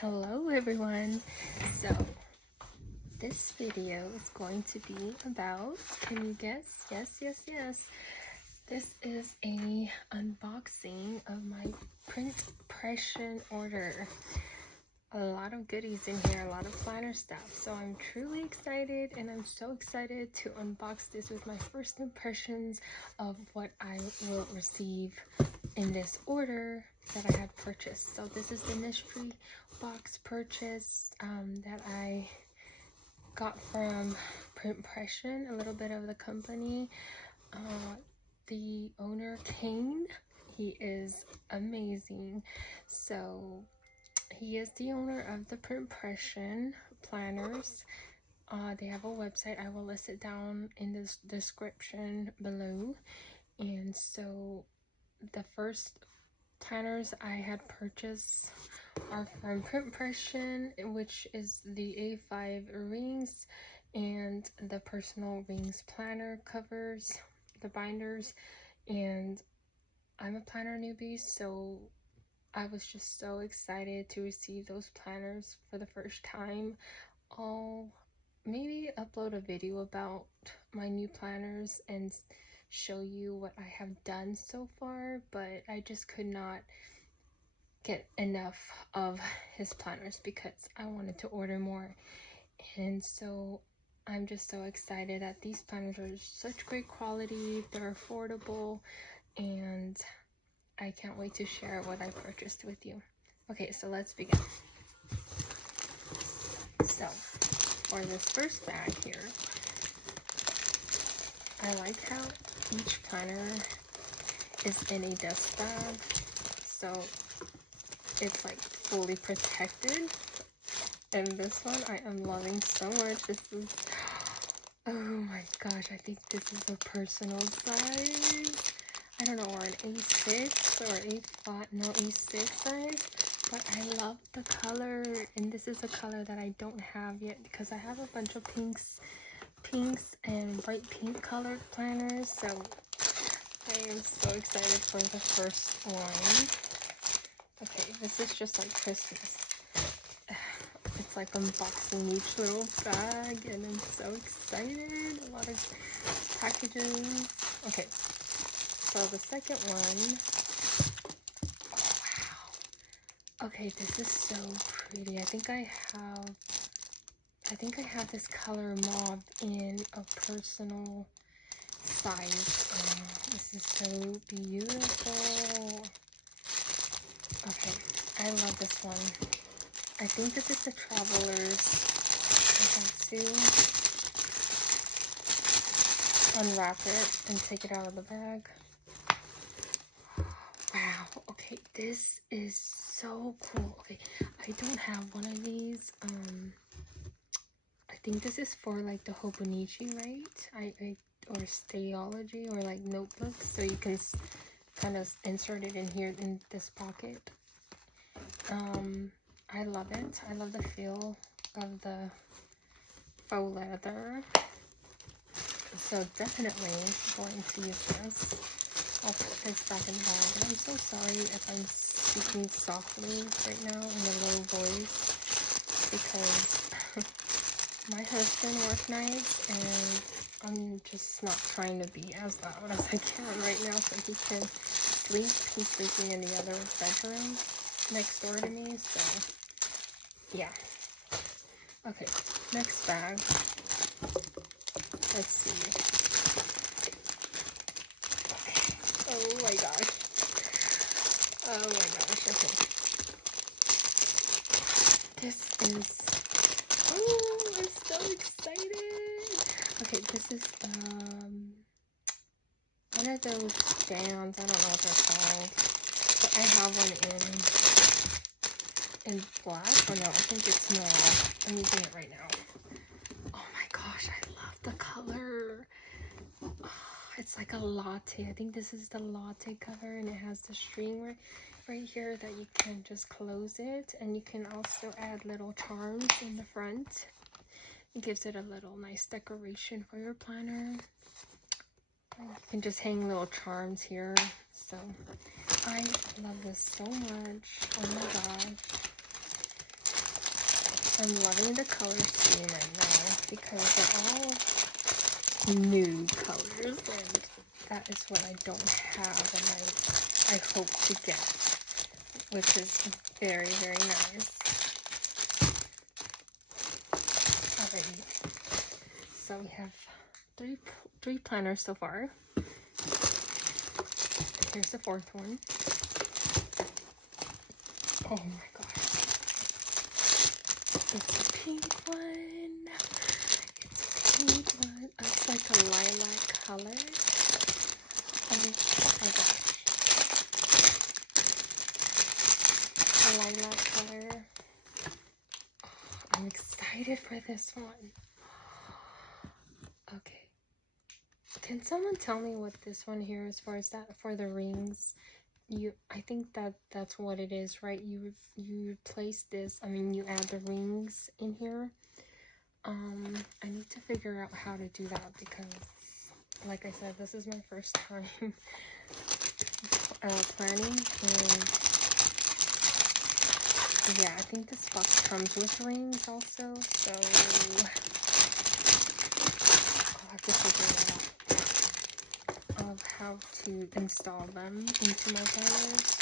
Hello everyone. So this video is going to be about, can you guess? Yes. This is a unboxing of my Pression order. A lot of goodies in here, a lot of planner stuff. So I'm truly excited, and I'm so excited to unbox this with my first impressions of what I will receive in this order that I had purchased. So this is the mystery box purchase that I got from Pression, a little bit of the company. The owner, Kane, he is amazing. So he is the owner of the Pression planners. They have a website. I will list it down in the description below. And so the first planners I had purchased are from Pression, which is the A5 rings and the personal rings planner covers, the binders. And I'm a planner newbie, so I was just so excited to receive those planners for the first time. I'll maybe upload a video about my new planners and show you what I have done so far, but I just could not get enough of his planners because I wanted to order more. And so I'm just so excited that these planners are such great quality, they're affordable, and I can't wait to share what I purchased with you. Okay, so let's begin. So for this first bag here, I like how each planner is in a dust bag, so it's like fully protected. And this one I am loving so much. This is, oh my gosh, I think this is a personal size. I don't know, or an A6 or A5, no, A6 size, but I love the color, and this is a color that I don't have yet because I have a bunch of pinks and bright pink colored planners, so I am so excited for the first one. Okay, this is just like Christmas. It's like unboxing each little bag, and I'm so excited. A lot of packages. Okay, so the second one, oh wow. Okay, this is so pretty. I think I have this color mauve in a personal size. This is so beautiful. Okay, I love this one. I think this is the Traveler's. I have to unwrap it and take it out of the bag. Wow, okay, this is so cool. Okay, I don't have one of these. I think this is for like the Hobonichi, right? Or 𝓟𝓻𝓲𝓷𝓽, or like notebooks, so you can kind of insert it in here in this pocket. I love it. I love the feel of the faux leather. So definitely going to use this. I'll put this back in the bag. And I'm so sorry if I'm speaking softly right now in a low voice, because my husband works nights and I'm just not trying to be as loud as I can right now so he can sleep. He's sleeping in the other bedroom next door to me, so yeah. Okay, next bag. Let's see. Okay. Oh my gosh. Okay. This is, oh, I'm so excited. Okay, this is one of those stands. I don't know what they're called, but I have one in black. Oh no, I think it's no. I'm using it right now. Oh my gosh, I love the color. Oh, it's like a latte. I think this is the latte color, and it has the string right here that you can just close it, and you can also add little charms in the front. It gives it a little nice decoration for your planner. You can just hang little charms here. So I love this so much. Oh my gosh. I'm loving the color scheme right now because they're all nude colors, and that is what I don't have, and I hope to get, which is very, very nice. Alrighty, so we have three planners so far. Here's the fourth one. Oh my gosh. It's a pink one. It's a pink one. It's like a lilac color. Oh my gosh. A lilac color. Oh, I'm excited for this one. Okay. Can someone tell me what this one here is for? Is that for the rings? I think that's what it is, right? You place this, I mean, you add the rings in here. I need to figure out how to do that because, like I said, this is my first time planning, and yeah, I think this box comes with rings also, so I'll have to figure that out. Of how to install them into my planners.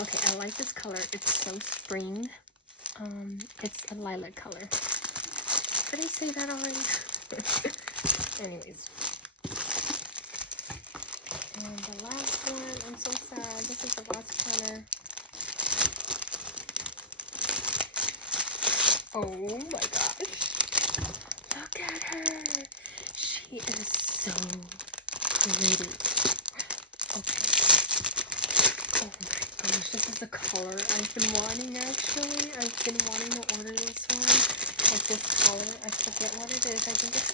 Okay, I like this color. It's so spring. It's a lilac color. Did I say that already? Anyways. And the last one, I'm so sad. This is the last planner. Oh my gosh. Look at her. She is so pretty. Okay. Oh my gosh, this is the color I've been wanting actually. I've been wanting to order this one. Like this color. I forget what it is. I think it's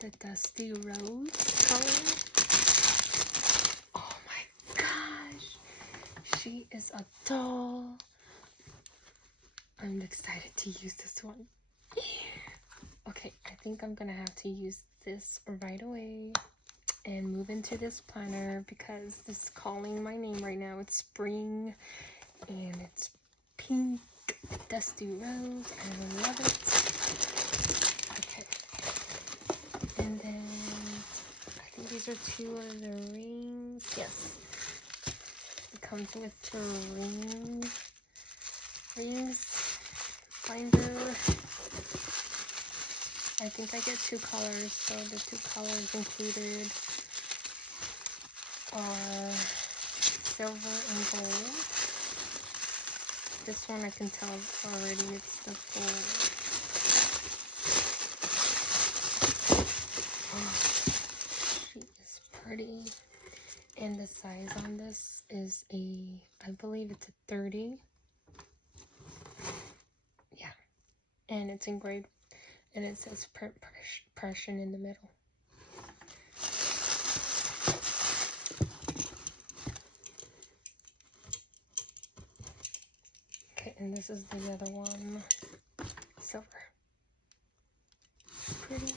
the Dusty Rose color. Oh my gosh. She is a doll. I'm excited to use this one. Okay, I think I'm gonna have to use this right away and move into this planner because it's calling my name right now. It's spring and it's pink, dusty rose. I love it. Okay, and then I think these are two of the rings. Yes, it comes with two rings binder. I think I get two colors, so the two colors included are silver and gold. This one I can tell already it's the gold. Oh, she is pretty. And the size on this is I believe it's a 30. Yeah. And it's engraved. And it says Pression in the middle. Okay, and this is the other one. Silver. Pretty.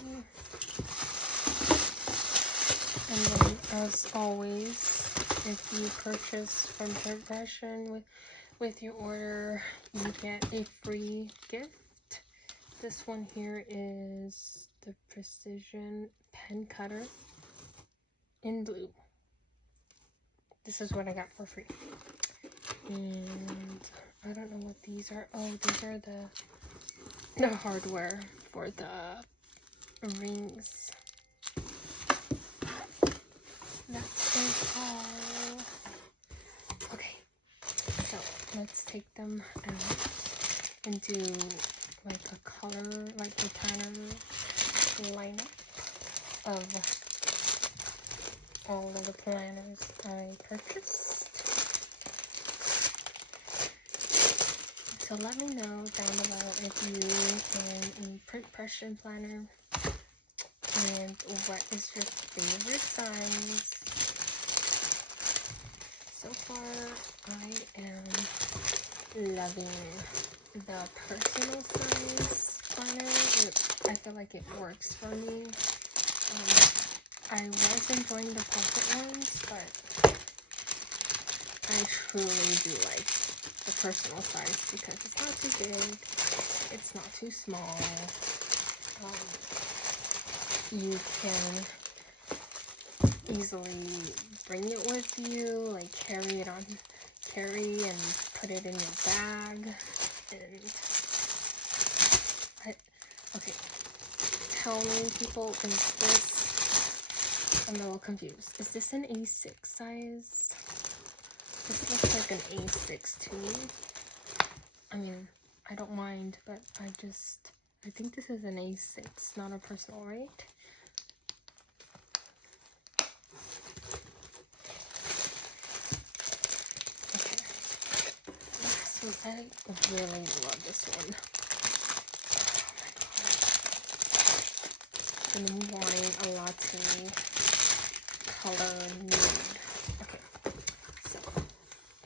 And then, as always, if you purchase from Pression with your order, you get a free gift. This one here is the Precision pen cutter in blue. This is what I got for free. And I don't know what these are. Oh, these are the hardware for the rings. That's all. Okay, so let's take them out and do like a color, like the planner lineup of all of the planners I purchased. So let me know down below if you own a print Pression planner and what is your favorite size. So far I am loving the personal size planner. I feel like it works for me. I was enjoying the pocket ones, but I truly do like the personal size because it's not too big, it's not too small. You can easily bring it with you, like carry and put it in your bag. And okay, tell me, people, is this, I'm a little confused. Is this an A6 size? This looks like an A6 to me. I mean, I don't mind, but I think this is an A6, not a personal, right? I really love this one. Oh my god. I've been wanting a latte color nude. Okay, so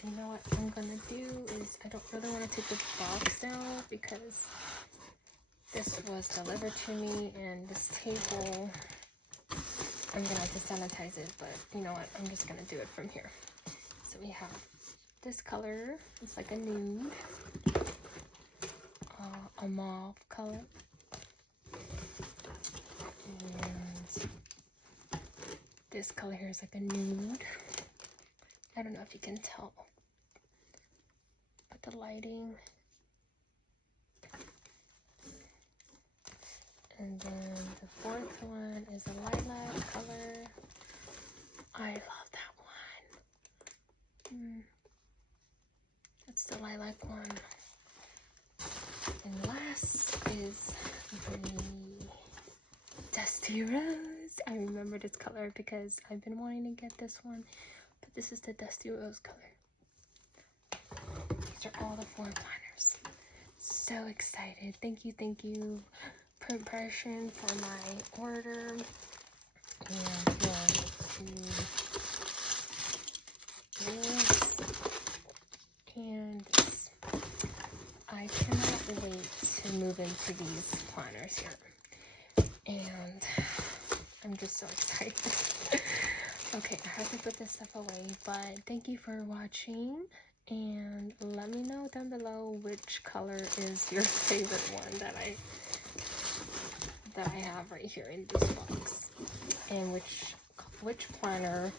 you know what I'm gonna do is I don't really want to take the box down because this was delivered to me, and this table, I'm gonna have to sanitize it, but you know what, I'm just gonna do it from here. So we have this color, it's like a nude, a mauve color, and this color here is like a nude. I don't know if you can tell, but the lighting. And then the fourth one is a lilac color. I love that one. That's the lilac one. And last is the Dusty Rose. I remember this color because I've been wanting to get this one, but this is the Dusty Rose color. These are all the 4 planners. So excited. Thank you, Pression, for my order. And this and this. I cannot wait to move into these planners here, and I'm just so excited. Okay, I have to put this stuff away, but thank you for watching, and let me know down below which color is your favorite one that I have right here in this box, and which planner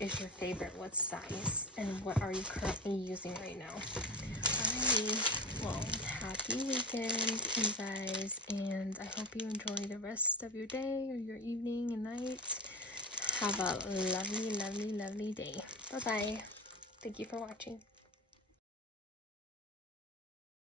is your favorite, what size, and what are you currently using right now. Well, happy weekend, you guys, and I hope you enjoy the rest of your day or your evening and night. Have a lovely day. Bye bye. Thank you for watching.